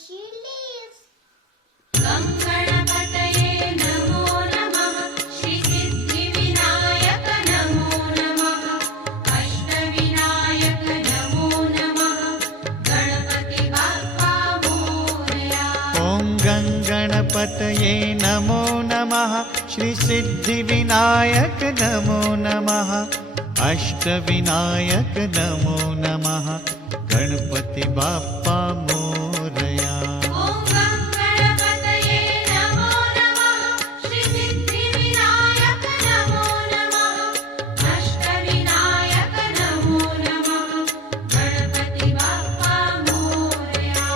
she lives. गङ्गणपतये नमो नमः श्रीसिद्धिविनायक नमो नमः अष्टविनायक नमो नमः गणपति बाप्पा मोरया। ॐ गङ्गणपतये नमो नमः श्रीसिद्धिविनायक नमो नमः अष्टविनायक नमो नमः गणपति बाप्पा मोरया। ॐ गङ्गणपतये नमो नमः श्रीसिद्धिविनायक नमो नमः अष्टविनायक नमो नमः गणपति बाप्पा मोरया।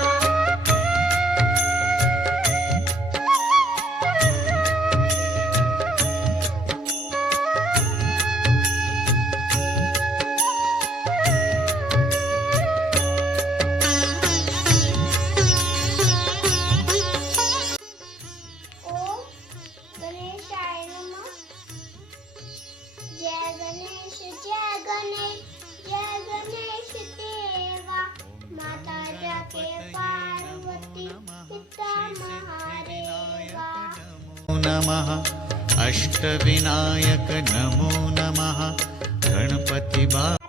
ओम गणेशाय नमः। जय गणेश जय गणेश देवा। माता जाके पार्वती पिता महादेवा। नमो नमः अष्टविनायक नमो नमः गणपति बाप्पा